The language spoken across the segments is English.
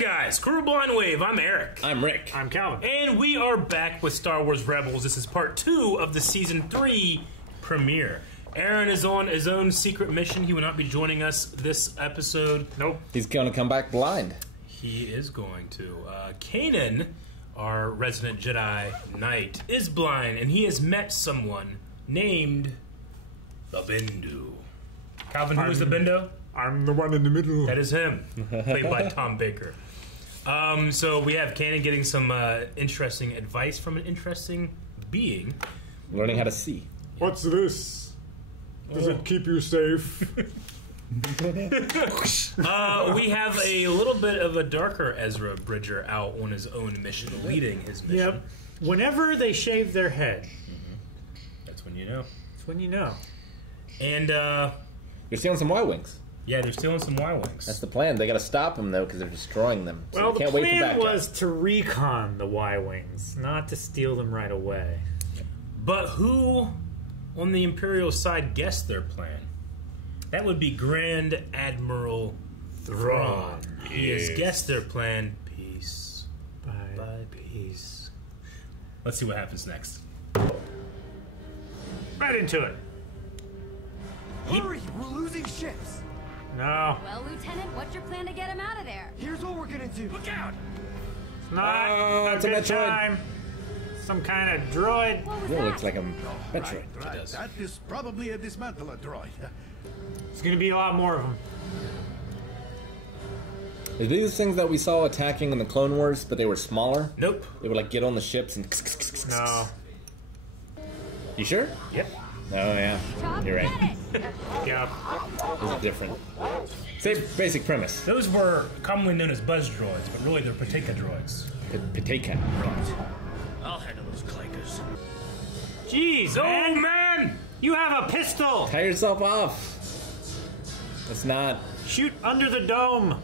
Hey guys, Crew Blind Wave, I'm Eric. I'm Rick. I'm Calvin. And we are back with Star Wars Rebels. This is part 2 of the Season 3 premiere. Aaron is on his own secret mission. He will not be joining us this episode. Nope. He's gonna come back blind. He is going to. Kanan, our resident Jedi Knight, is blind, and he has met someone named the Bendu. Calvin, who is the Bendu? I'm the one in the middle. That is him, played by Tom Baker. So we have Kanan getting some interesting advice from an interesting being. Learning how to see. What's this? Does it keep you safe? We have a little bit of a darker Ezra Bridger out on his own mission, leading his mission. Yep. Whenever they shave their head, That's when you know. that's when you know. And, You're stealing some Y-Wings. yeah, they're stealing some Y-Wings. That's the plan. They gotta stop them, though, because they're destroying them. So Well, they the can't wait for plan backup. was to recon the Y-Wings, not to steal them right away. But who on the Imperial side guessed their plan? That would be Grand Admiral Thrawn. He has guessed their plan. Peace. Bye. Peace. Let's see what happens next. Right into it. Hurry! We're losing ships! No, Well, Lieutenant, what's your plan to get him out of there? Here's what we're gonna do. Look out! it's not a it's a good Metroid. time. Some kind of droid. What was It that? looks like a Metroid. Right. does. That is probably a dismantler droid. There's going to be a lot more of them. Are these things that we saw attacking in the Clone Wars, but they were smaller? Nope. They would like get on the ships and. No. You sure? Yep. Oh yeah, Chop, you're right. get it. Yep. This is different. Same basic premise. Those were commonly known as buzz droids, but really they're Pateka droids. Pateka. I'll handle those clankers. Jeez, Oh, man. man! You have a pistol. Tie yourself off. It's not. Shoot under the dome.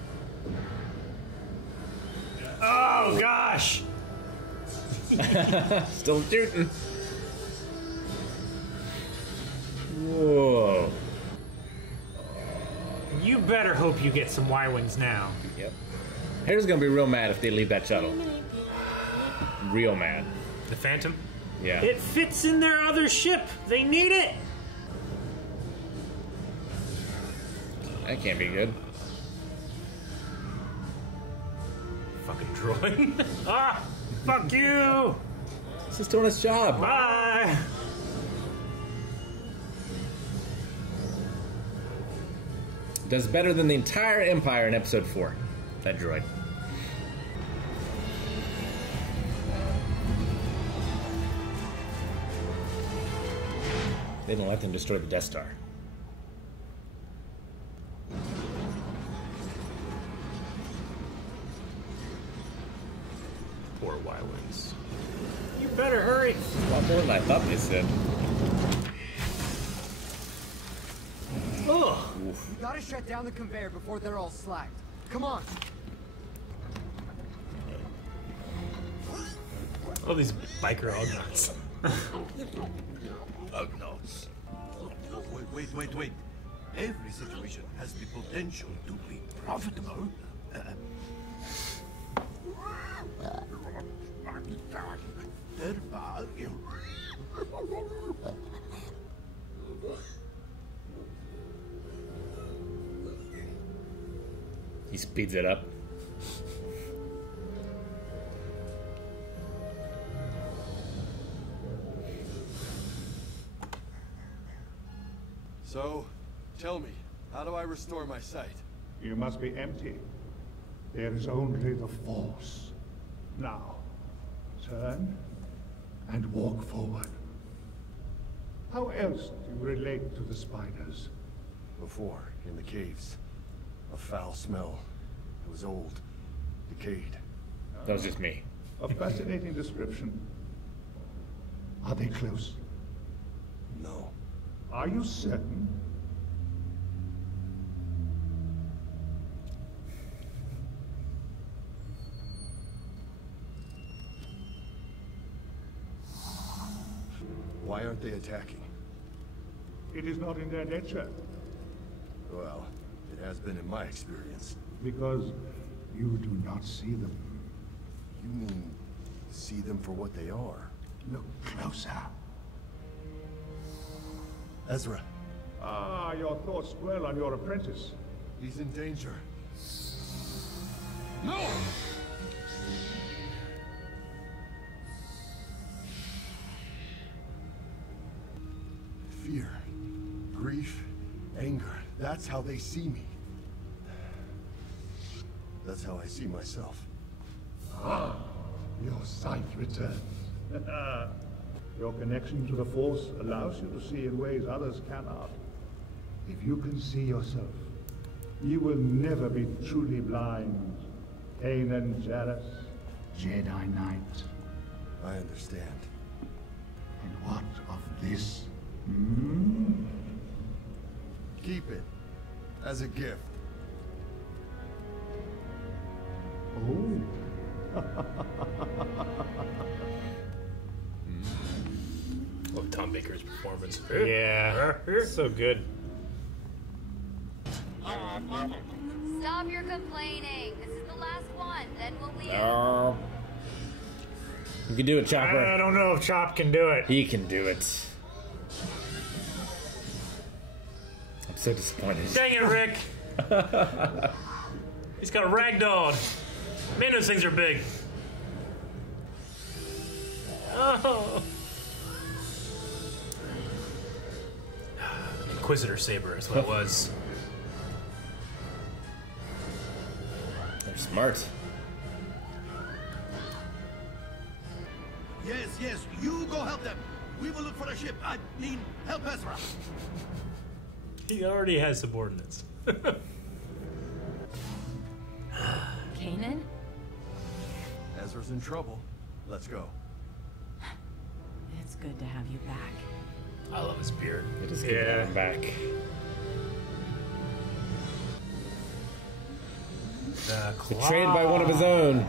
Oh, gosh. Still shooting. Whoa. You better hope you get some Y-Wings now. Yep. Harry's gonna be real mad if they leave that shuttle. Real mad. The Phantom? Yeah. It fits in their other ship. They need it. That can't be good. Fucking droid. Ah, fuck you. He's just doing his job. Bye. Does better than the entire Empire in Episode 4. That droid. They didn't let them destroy the Death Star. Poor Y-Wings. You better hurry. A lot more than I thought they said. Ugh. We gotta shut down the conveyor before they're all slacked. Come on! All these biker Ugnaughts. Ugnaughts. Wait. Every situation has the potential to be profitable. He speeds it up. So, tell me, how do I restore my sight? You must be empty. There is only the Force. Now, turn and walk forward. How else do you relate to the spiders? Before, in the caves. A foul smell. It was old, decayed. That was just me. A fascinating description. Are they close? No. Are you certain? Why aren't they attacking? It is not in their nature. Well, it has been in my experience. Because You do not see them. You mean see them for what they are? Look closer. Ezra, Ah, your thoughts dwell on your apprentice. he's in danger. No! Fear, grief, anger. That's how they see me. That's how I see myself. Your sight returns. Your connection to the Force allows you to see in ways others cannot. If you can see yourself, you will never be truly blind. Kanan Jarrus, Jedi Knight. I understand. And what of this? Keep it as a gift. Oh. Love Tom Baker's performance. Yeah, so good. Stop your complaining. This is the last one. Then we'll leave. You can do it, Chopper. I don't know if Chop can do it. He can do it. I'm so disappointed. Dang it, Rick! He's got a ragdoll. Man, those things are big. Oh. Inquisitor Saber is what it was. They're smart. Yes, you go help them. We will look for a ship. I mean, help Ezra. He already has subordinates. Kanan? Ezra's in trouble. Let's go. It's good to have you back. I love his beard. It is good to have him back. Betrayed by one of his own.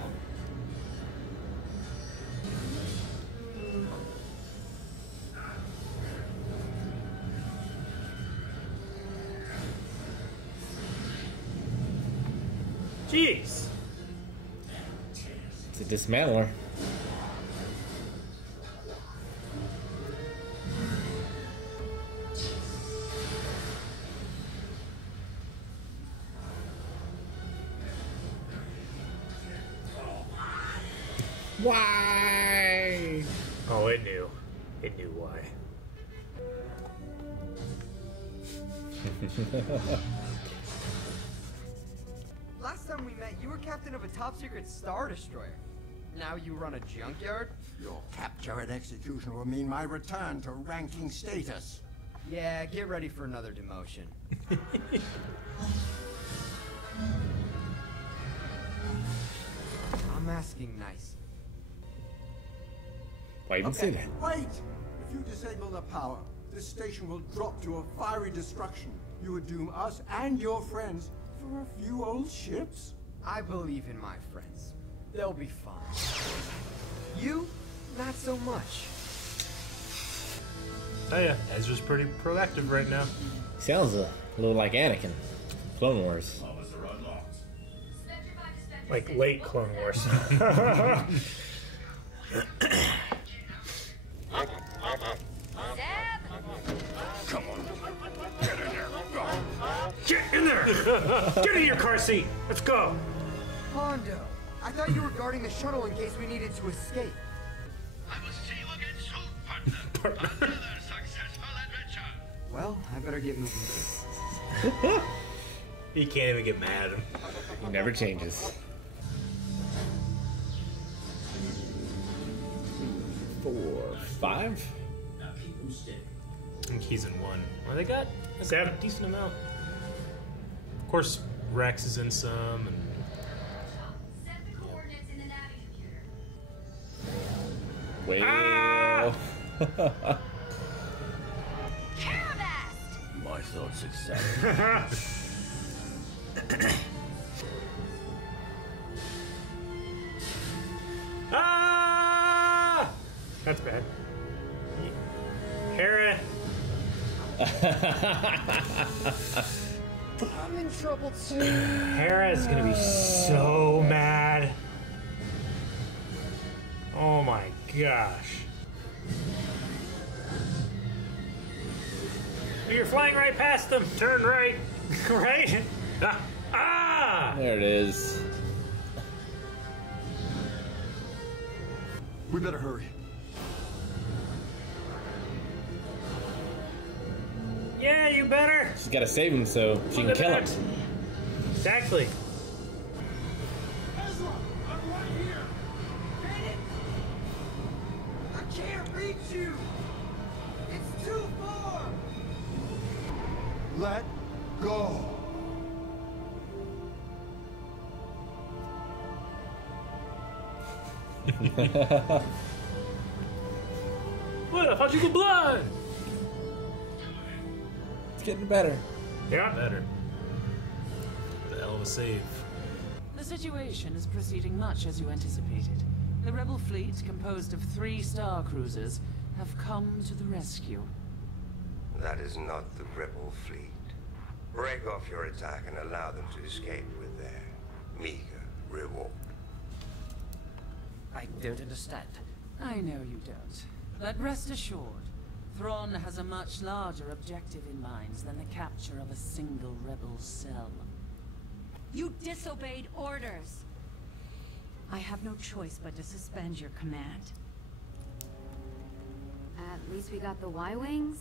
Jeez. It's a dismantler. Why? Oh, it knew. It knew why. Last time we met, you were captain of a top-secret Star Destroyer. Now you run a junkyard? Your capture and execution will mean my return to ranking status. Yeah, get ready for another demotion. I'm asking nice. Why even say that? Wait! If you disable the power, this station will drop to a fiery destruction. You would doom us and your friends for a few old ships? I believe in my friends. They'll be fine. You, not so much. Oh yeah, Ezra's pretty proactive right now. Sounds a little like Anakin. Clone Wars. Like late Clone Wars. Come on. Get in there. Get in there! Get in your car seat! Let's go! Hondo, I thought you were guarding the shuttle in case we needed to escape. I will see you again soon, partner. Another successful adventure. Well, I better get moving too. He can't even get mad at him. He never changes. 4, 5? I think he's in one. Well, they got a 7. decent amount. Of course, Rex is in some, and Set the coordinates in the Navi computer. Well. Caravast! My thoughts exactly. Ah! That's bad. Hera. I'm in trouble too. Hera is gonna be so gosh. You're flying right past them. Turn right. Right? Ah! There it is. We better hurry. Yeah, you better. She's got to save him so she can kill him. Exactly. Ezra, I'm right here. Get it? I can't reach you. It's too far. Let go. What? I thought you were blind. It's getting better. Yeah. Better. The hell of a save. The situation is proceeding much as you anticipated. The rebel fleet, composed of 3 star cruisers, have come to the rescue. That is not the rebel fleet. Break off your attack and allow them to escape with their meager reward. I don't understand. I know you don't. But rest assured, Thrawn has a much larger objective in mind than the capture of a single rebel cell. You disobeyed orders. I have no choice but to suspend your command. At least we got the Y-Wings.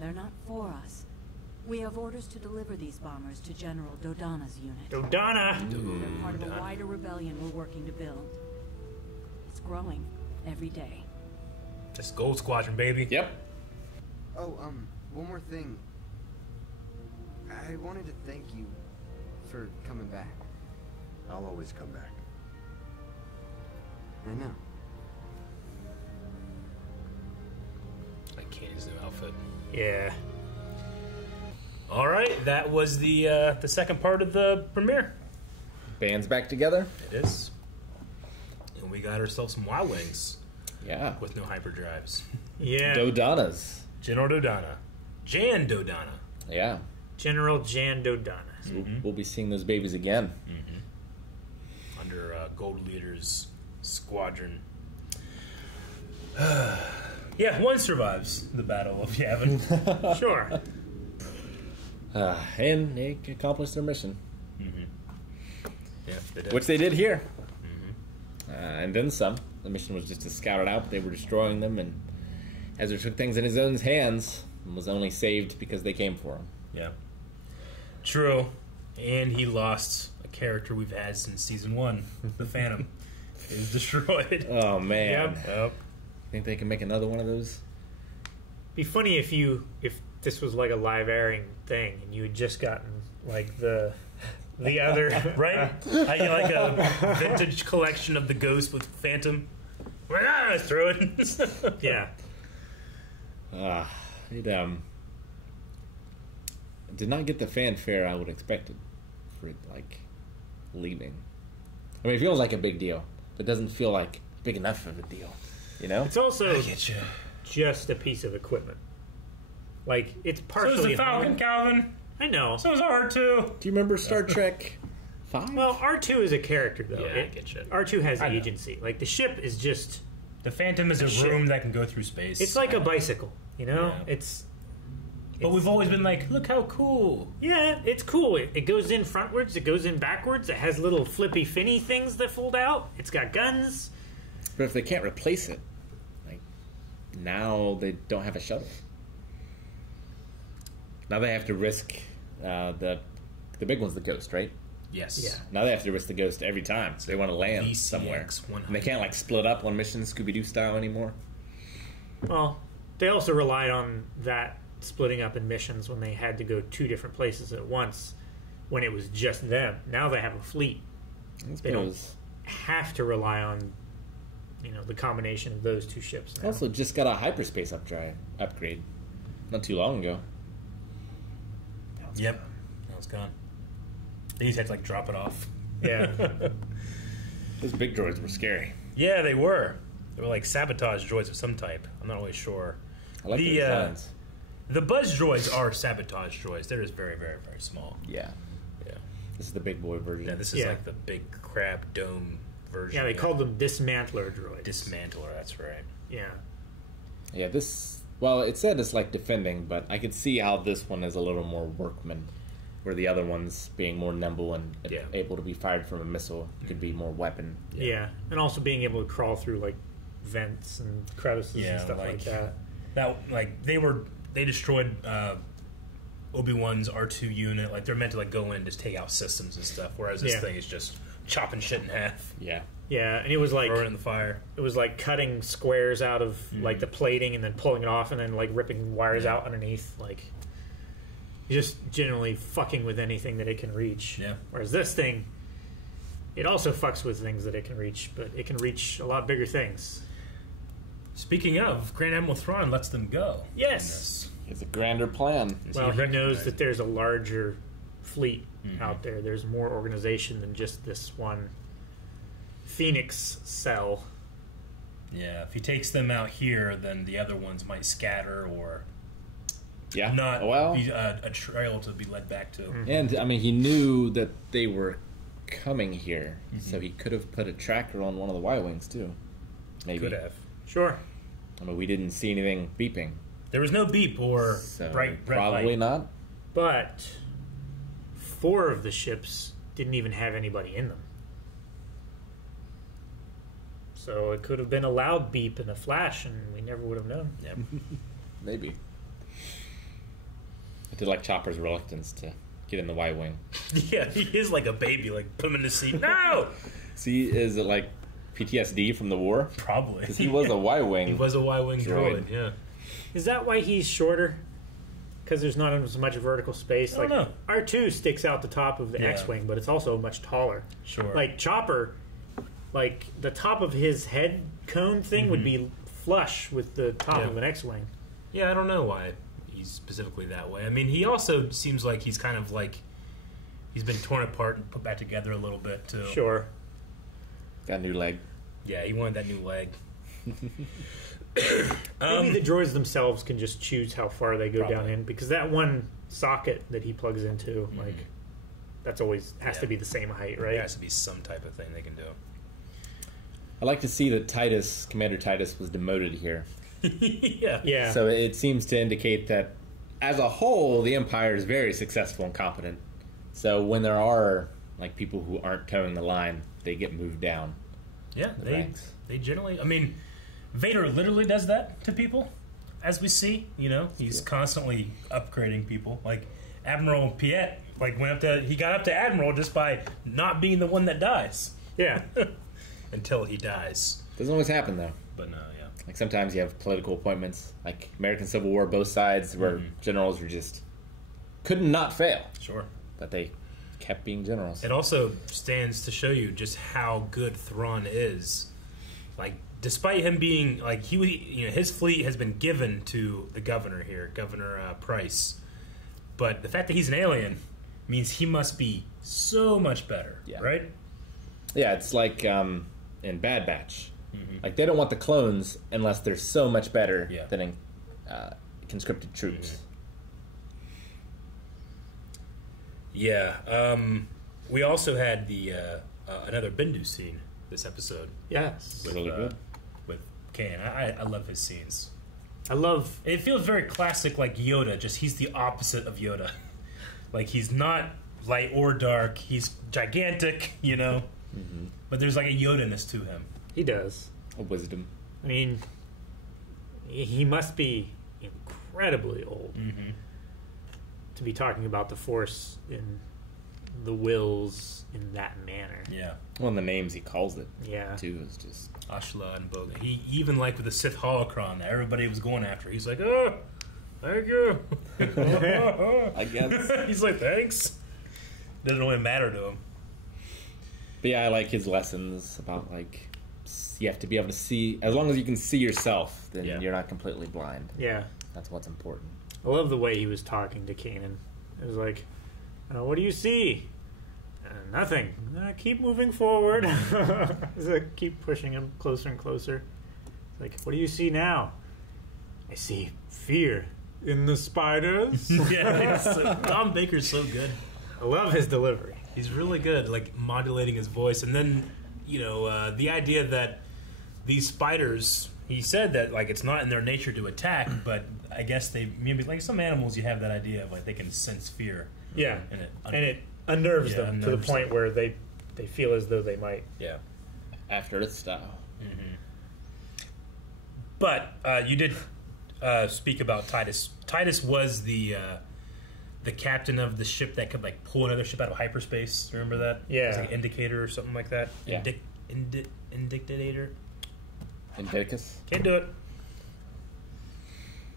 They're not for us. We have orders to deliver these bombers to General Dodana's unit. Dodana! They're part of a wider rebellion we're working to build. It's growing every day. Just Gold Squadron, baby. Yep. Oh, one more thing. I wanted to thank you for coming back. I'll always come back. I know. Like Katie's new outfit. Yeah. All right, that was the second part of the premiere. Band's back together. It is. And we got ourselves some Y-Wings Yeah. with no hyperdrives. Yeah. Dodana's. General Dodana. Jan Dodana. Yeah. General Jan Dodana. So we'll be seeing those babies again. Under Gold Leader's squadron. Yeah, one survives the Battle of Yavin. Sure. And they accomplished their mission. Yeah, they did. Which they did here. And then some. The mission was just to scout it out. They were destroying them, and Ezra took things in his own hands and was only saved because they came for him. Yeah. True. And he lost a character we've had since season 1. The Phantom is destroyed. Oh, man. Yep. Think they can make another one of those? Be funny if this was like a live airing thing and you had just gotten like the other Right? I get like a vintage collection of the Ghost with Phantom. Let's throw it. Yeah. It did not get the fanfare I would expect it for it, like, leaving. I mean, it feels like a big deal, but it doesn't feel like big enough of a deal, you know? It's also I get you. just a piece of equipment. Like, it's partially So is the Falcon, home. Calvin. I know. So is R2. Do you remember Star Trek 5? Well, R2 is a character, though. Yeah, I get you. R2 has I know. agency. Like, the ship is just... The Phantom is a Shit. room that can go through space. It's like a bicycle, you know? Yeah. But It's we've always been like, look how cool. Yeah, it's cool. It goes in frontwards, it goes in backwards, it has little flippy finny things that fold out, it's got guns. But if they can't replace it, like, now they don't have a shuttle. Now they have to risk the big one's the Ghost, right? Yes. Yeah. Now they have to risk the Ghost every time. So they want to land VCX somewhere. 100. And they can't, like, split up on missions Scooby-Doo style anymore. Well, they also relied on that splitting up in missions when they had to go 2 different places at once when it was just them. Now they have a fleet. They don't have to rely on, the combination of those 2 ships now. Also just got a hyperspace upgrade not too long ago. Yep. That was gone. They used to have to, like, drop it off. Yeah. Those big droids were scary. Yeah, they were. They were like sabotage droids of some type. I'm not really sure. I like the designs. The buzz droids are sabotage droids. They're just very, very, very small. Yeah. Yeah. This is the big boy version. Yeah, this is like the big crab dome version. Yeah, they called them dismantler droids. Dismantler, that's right. Yeah. Yeah, this... Well, it said it's like defending, but I could see how this one is a little more workman, where the other ones, being more nimble and able to be fired from a missile, could be more weapon. Yeah, and also being able to crawl through, like, vents and crevices and stuff like that. They destroyed Obi-Wan's R2 unit. Like, they're meant to, like, go in and just take out systems and stuff, whereas this thing is just chopping shit in half. Yeah. Yeah, and it was like... throwing it in the fire. It was like cutting squares out of, like, the plating and then pulling it off and then, like, ripping wires out underneath. Like, just generally fucking with anything that it can reach. Yeah. Whereas this thing, it also fucks with things that it can reach, but it can reach a lot bigger things. Speaking of, Grand Admiral Thrawn lets them go. Yes! It's a grander plan. Well, he knows that there's a larger fleet out there. There's more organization than just this one Phoenix cell. Yeah, if he takes them out here, then the other ones might scatter or not be a trail to be led back to. And, I mean, he knew that they were coming here, so he could have put a tracker on one of the Y-Wings, too. Maybe. Could have. Sure. I mean, we didn't see anything beeping. There was no beep or bright red probably light. not. But 4 of the ships didn't even have anybody in them. So it could have been a loud beep and a flash, and we never would have known. Yep. Maybe. I did like Chopper's reluctance to get in the Y-Wing. Yeah, he is like a baby. Like, put him in the seat. No! See, is it like PTSD from the war? Probably. Because he was a Y-Wing. He was a Y-Wing droid, yeah. Is that why he's shorter? Because there's not as much vertical space? I don't know. R2 sticks out the top of the X-Wing, but it's also much taller. Sure. Like, Chopper, like, the top of his head cone thing would be flush with the top of an X-Wing. Yeah, I don't know why he's specifically that way. I mean, he also seems like he's kind of like... He's been torn apart and put back together a little bit, too. Sure. Got a new leg. Yeah, he wanted that new leg. Maybe the droids themselves can just choose how far they go down in, because that one socket that he plugs into, like, that's always has to be the same height, right? There has to be some type of thing they can do. I like to see that Commander Titus was demoted here. Yeah. So it seems to indicate that, as a whole, the Empire is very successful and competent. So when there are, like, people who aren't towing the line, they get moved down. Yeah, they generally... I mean, Vader literally does that to people, as we see. You know, he's constantly upgrading people. Like, Admiral Piet, like, he got up to Admiral just by not being the one that dies. Yeah. Until he dies. Doesn't always happen, though. But no, yeah. Like, sometimes you have political appointments, like American Civil War, both sides, where generals were just... couldn't not fail. Sure. But they kept being generals. It also stands to show you just how good Thrawn is. Like, despite him being like his fleet has been given to the governor here, Governor Price. But the fact that he's an alien means he must be so much better, right? Yeah, it's like in Bad Batch. Like, they don't want the clones unless they're so much better than conscripted troops. Yeah. We also had the another Bendu scene this episode. Yes. Really good. With Kanan. I love his scenes. It feels very classic, like Yoda, just he's the opposite of Yoda. Like, he's not light or dark. He's gigantic, you know? But there's like a Yoda-ness to him. He does. A wisdom. I mean, he must be incredibly old to be talking about the Force in the wills in that manner. Yeah. Well, and the names he calls it, yeah, too, is just... Ashla and Boga. He even, like, with the Sith holocron that everybody was going after, he's like, oh, thank you. I guess. He's like, thanks. Doesn't really matter to him. But yeah, I like his lessons about, like, you have to be able to see, as long as you can see yourself, then you're not completely blind. Yeah. That's what's important. I love the way he was talking to Kanan. It was like, what do you see? Nothing. Keep moving forward. Like, keep pushing him closer and closer. It's like, what do you see now? I see fear in the spiders. Tom Baker's so good. I love his delivery. He's really good, like, modulating his voice. And then the idea that these spiders, he said that, like, it's not in their nature to attack, but I guess they, maybe, like some animals, you have that idea of, like, they can sense fear. Yeah. And it unnerves them to the point where they feel as though they might. Yeah. After its style. Mm-hmm. But you did speak about Titus. Titus was the captain of the ship that could, like, pull another ship out of hyperspace. Remember that? Yeah. It was like an indicator or something like that. Yeah. Indictator. Indicus. Can't do it.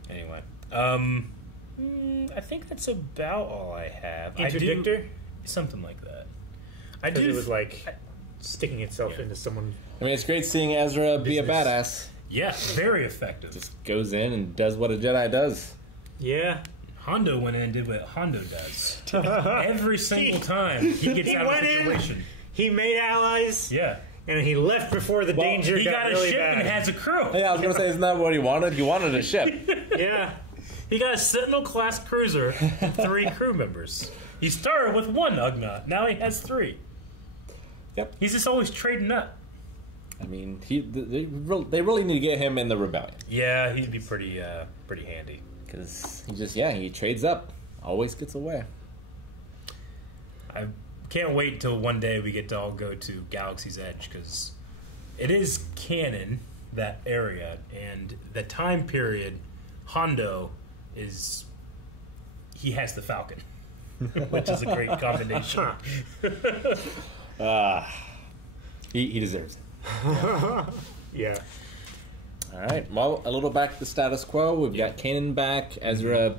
Anyway, I think that's about all I have. Interdictor? Something like that. Because it was like sticking itself into someone. I mean, it's great seeing Ezra be a badass. Yeah, very effective. Just goes in and does what a Jedi does. Yeah. Hondo went in and did what Hondo does. Every single time he gets out of a situation. He made allies. Yeah. And he left before the danger got really bad. He got a ship and has a crew. Yeah, I was going to say, isn't that what he wanted? He wanted a ship. Yeah. He got a Sentinel-class cruiser and 3 crew members. He started with 1 Ugnaught. Now he has 3. Yep. He's just always trading up. I mean, they really need to get him in the rebellion. Yeah, he'd be pretty handy. Because he trades up. Always gets away. I can't wait until one day we get to all go to Galaxy's Edge, because it is canon, that area, and the time period, Hondo he has the Falcon, which is a great combination. He deserves it. Yeah. All right. Well, a little back to the status quo. We've got Kanan back. Ezra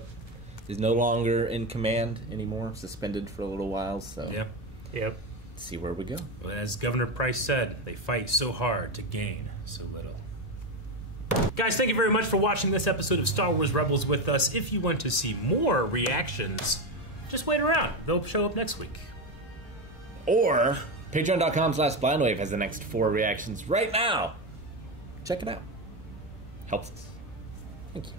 is no longer in command anymore, suspended for a little while. So Yep. See where we go. Well, as Governor Price said, they fight so hard to gain so little. Guys, thank you very much for watching this episode of Star Wars Rebels with us. If you want to see more reactions, just wait around. They'll show up next week. Or patreon.com/blindwave has the next 4 reactions right now. Check it out. Helps us. Thank you.